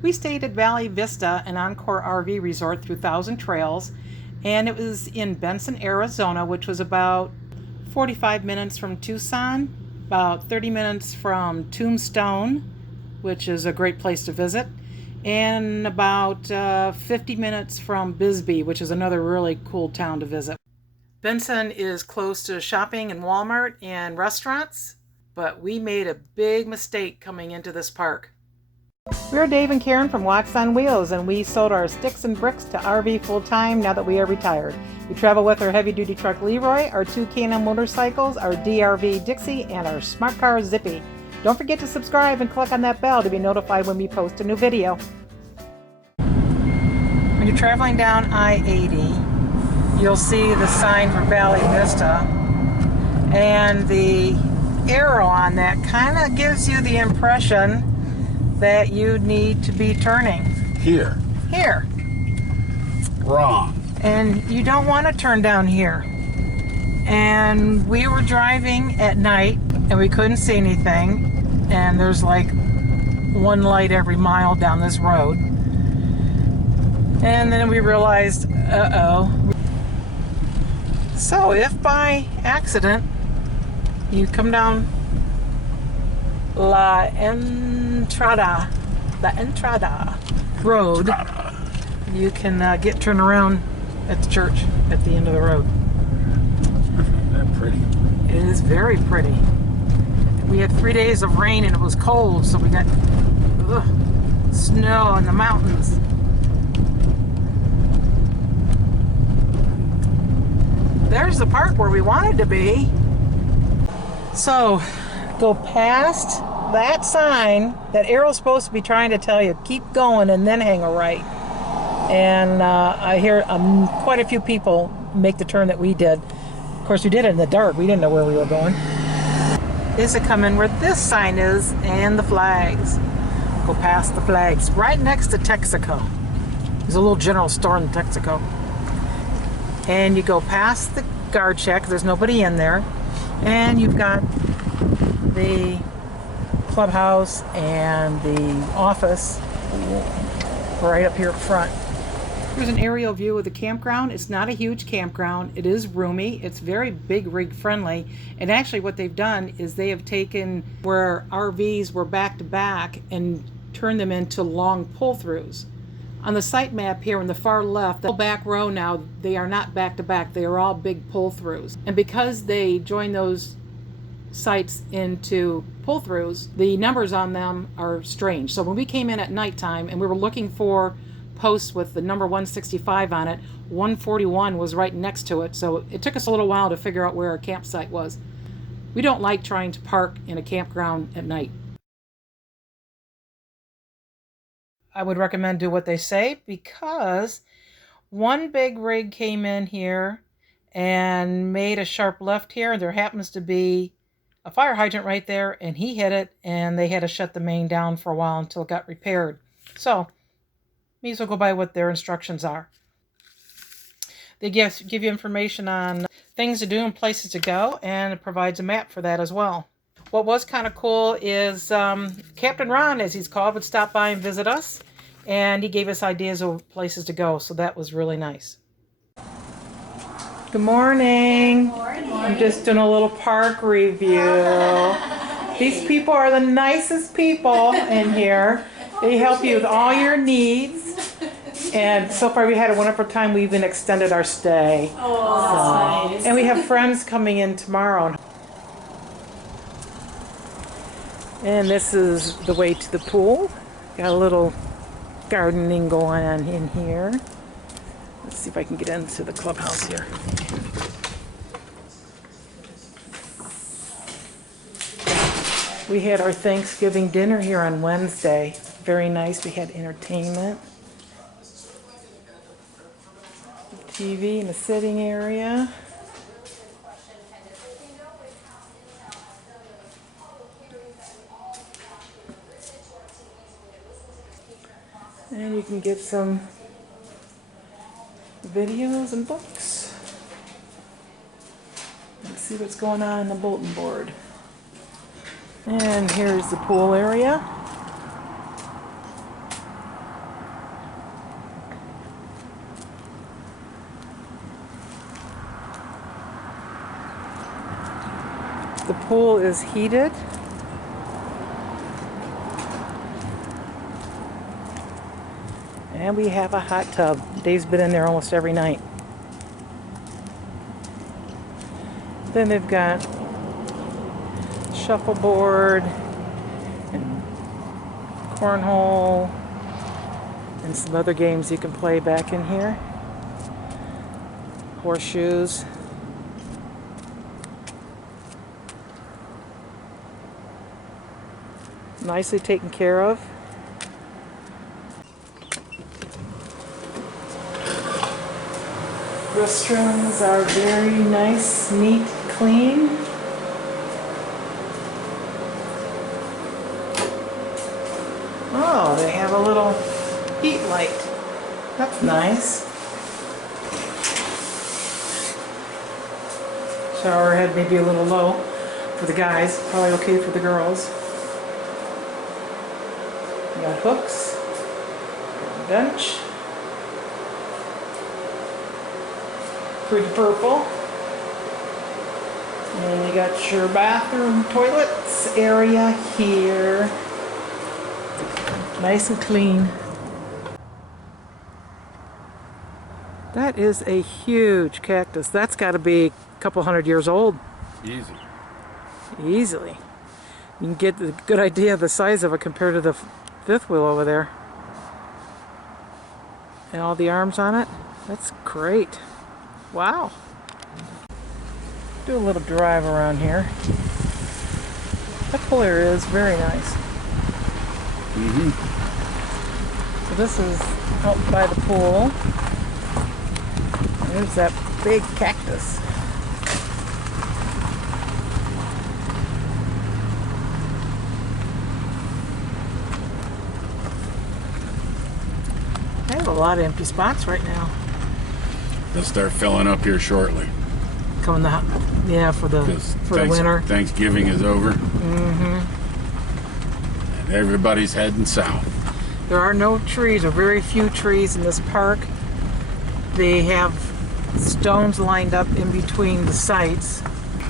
We stayed at Valley Vista, an Encore RV resort through Thousand Trails, and it was in Benson, Arizona, which was about 45 minutes from Tucson, about 30 minutes from Tombstone, which is a great place to visit, and about 50 minutes from Bisbee, which is another really cool town to visit. Benson is close to shopping and Walmart and restaurants, but we made a big mistake coming into this park. We're Dave and Karen from Wax on Wheels, and we sold our sticks and bricks to RV full-time now that we are retired. We travel with our heavy-duty truck Leroy, our two K&M motorcycles, our DRV Dixie, and our smart car Zippy. Don't forget to subscribe and click on that bell to be notified when we post a new video. When you're traveling down I-80, you'll see the sign for Valley Vista, and the arrow on that kind of gives you the impression that you need to be turning here. Wrong. And you don't want to turn down here. And we were driving at night and we couldn't see anything, and there's like one light every mile down this road. And then we realized, uh-oh. So if by accident you come down La Entrada road, you can get turned around at the church at the end of the road. That's pretty. It is very pretty. We had 3 days of rain and it was cold, so we got snow in the mountains. There's the park where we wanted to be. So go past that sign. That arrow's supposed to be trying to tell you keep going and then hang a right. And I hear quite a few people make the turn that we did. Of course, we did it in the dark. We didn't know where we were going. Is to come in where this sign is and the flags. Go past the flags. Right next to Texaco. There's a little general store in Texaco. And you go past the guard check. There's nobody in there. And you've got the Clubhouse and the office right up here front. Here's an aerial view of the campground. It's not a huge campground. It is roomy. It's very big rig friendly. And actually what they've done is they have taken where RVs were back to back and turned them into long pull-throughs. On the site map here on the far left, the back row now, they are not back to back. They are all big pull-throughs. And because they joined those sites into pull-throughs, the numbers on them are strange. So when we came in at nighttime and we were looking for posts with the number 165 on it, 141 was right next to it. So it took us a little while to figure out where our campsite was. We don't like trying to park in a campground at night. I would recommend do what they say, because one big rig came in here and made a sharp left here. There happens to be a fire hydrant right there, and he hit it, and they had to shut the main down for a while until it got repaired. So may as well go by what their instructions are. They give you information on things to do and places to go, and it provides a map for that as well. What was kind of cool is Captain Ron, as he's called, would stop by and visit us, and he gave us ideas of places to go, so that was really nice. Good morning. Good morning. I'm just doing a little park review. These people are the nicest people in here. They help you with all your needs. And so far we had a wonderful time. We even extended our stay. Oh, that's nice. And we have friends coming in tomorrow. And this is the way to the pool. Got a little gardening going on in here. Let's see if I can get into the clubhouse here. We had our Thanksgiving dinner here on Wednesday. Very nice. We had entertainment. TV in the sitting area. And you can get some videos and books. Let's see what's going on in the bulletin board. And here's the pool area. The pool is heated. And we have a hot tub. Dave's been in there almost every night. Then they've got shuffleboard and cornhole and some other games you can play back in here. Horseshoes. Nicely taken care of. Restrooms are very nice, neat, clean. Oh, they have a little heat light. That's nice. Shower head maybe a little low for the guys, probably okay for the girls. You got hooks, bench, pretty purple. And you got your bathroom toilets area here. Nice and clean. That is a huge cactus. That's got to be a couple hundred years old. Easy. Easily. You can get a good idea of the size of it compared to the fifth wheel over there. And all the arms on it. That's great. Wow. Do a little drive around here. That pool area is very nice. So this is out by the pool. There's that big cactus. I have a lot of empty spots right now. They'll start filling up here shortly. Coming the yeah for the winter. Thanksgiving is over. And everybody's heading south. There are no trees, or very few trees in this park. They have stones lined up in between the sites.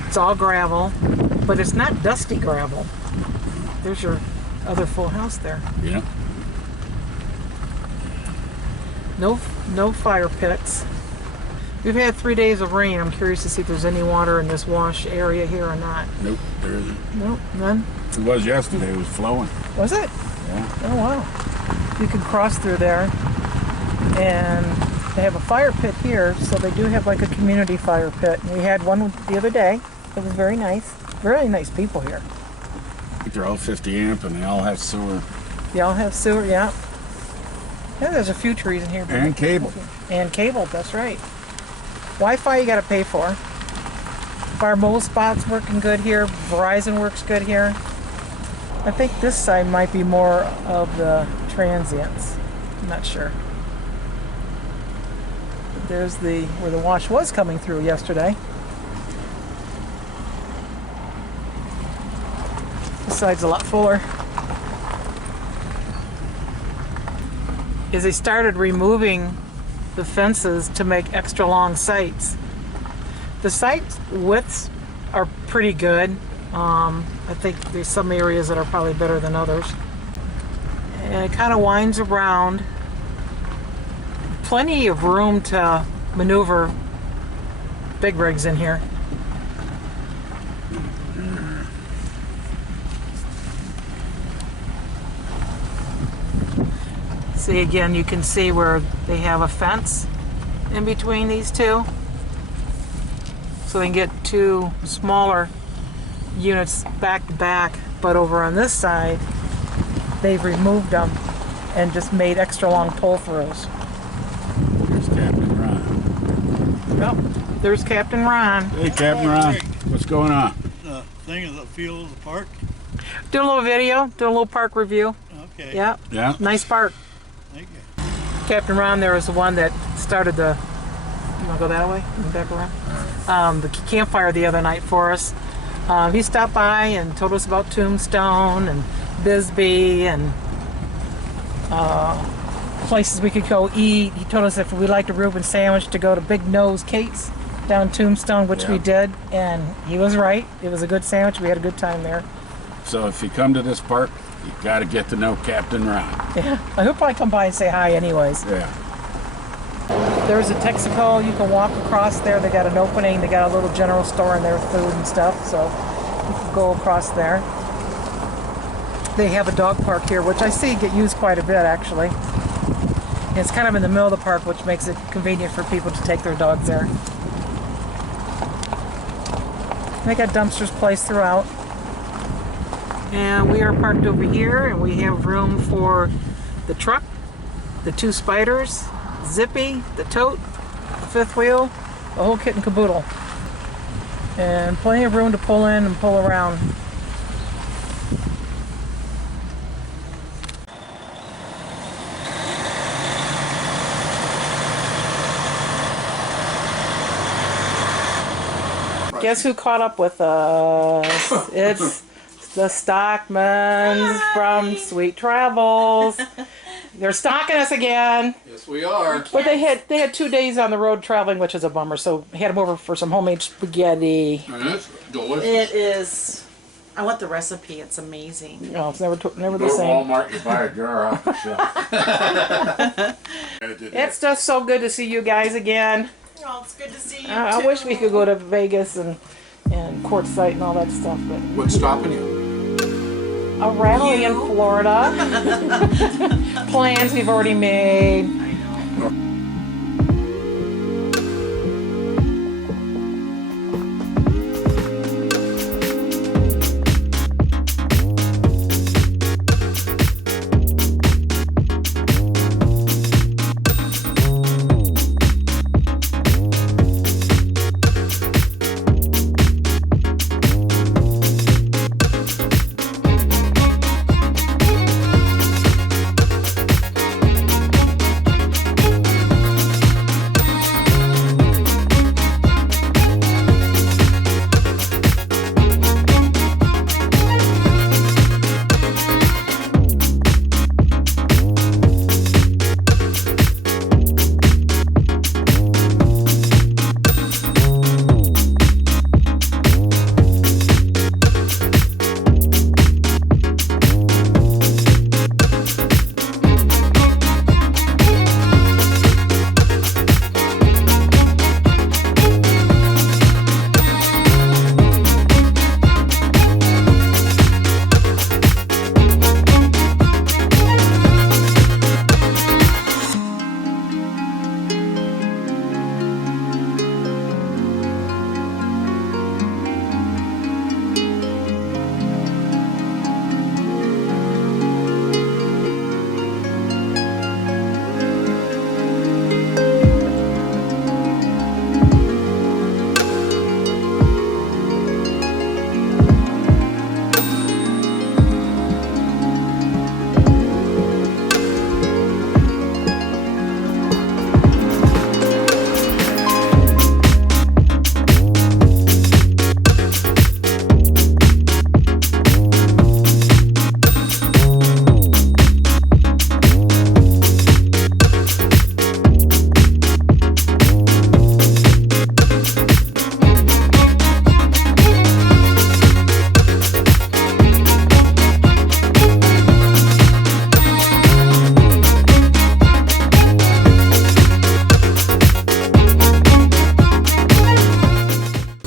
It's all gravel, but it's not dusty gravel. There's your other full house there. Yeah. No fire pits. We've had 3 days of rain. I'm curious to see if there's any water in this wash area here or not. Nope, there isn't. Nope, none. It was yesterday. It was flowing. Was it? Yeah. Oh wow. You can cross through there, and they have a fire pit here, so they do have like a community fire pit. We had one the other day. It was very nice. Really nice people here. They're all 50 amp and they all have sewer. They all have sewer, yeah. Yeah, there's a few trees in here. And cable. And cable, that's right. Wi-Fi you gotta pay for. Our mobile spot's working good here. Verizon works good here. I think this side might be more of the transients. I'm not sure. But there's where the wash was coming through yesterday. This side's a lot fuller. Is they started removing the fences to make extra long sites. The site widths are pretty good. I think there's some areas that are probably better than others. And it kind of winds around. Plenty of room to maneuver big rigs in here. See, again, you can see where they have a fence in between these two. So they can get two smaller units back to back, but over on this side, they've removed them and just made extra long pull-throughs. There's Captain Ron. Yep, there's Captain Ron. Hey, Captain Ron. What's going on? The thing is the feel of the park. Doing a little video, doing a little park review. Okay. Yep. Yeah. Nice park. Thank you. Captain Ron there is the one that started the, you want to go that way and back around? The campfire the other night for us. He stopped by and told us about Tombstone and Bisbee and places we could go eat. He told us if we liked a Reuben sandwich to go to Big Nose Kate's down Tombstone, which we Yeah. did, and he was right. It was a good sandwich. We had a good time there. So if you come to this park, you got to get to know Captain Ron. Yeah, he'll probably come by and say hi anyways. Yeah. There's a Texaco. You can walk across there. They got an opening. They got a little general store in there with food and stuff, so you can go across there. They have a dog park here, which I see get used quite a bit, actually. And it's kind of in the middle of the park, which makes it convenient for people to take their dogs there. They got dumpsters placed throughout. And we are parked over here, and we have room for the truck, the 2 spiders, Zippy, the tote, the 5th wheel, the whole kit and caboodle. And plenty of room to pull in and pull around. Guess who caught up with us? It's the Stockmans from Sweet Travels. They're stalking us again. Yes, we are. But they had 2 days on the road traveling, which is a bummer. So had them over for some homemade spaghetti. And it's delicious. It is. I want the recipe. It's amazing. Oh, it's never Go the to same. Walmart, you buy a jar off the shelf. It's just so good to see you guys again. Oh, it's good to see you. I wish we could go to Vegas and Quartzsite and all that stuff, but What's stopping you? a rally in Florida. Plans we've already made. I know.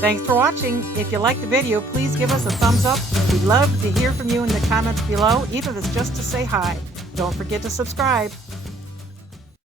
Thanks for watching. If you liked the video, please give us a thumbs up. We'd love to hear from you in the comments below, even if it's just to say hi. Don't forget to subscribe.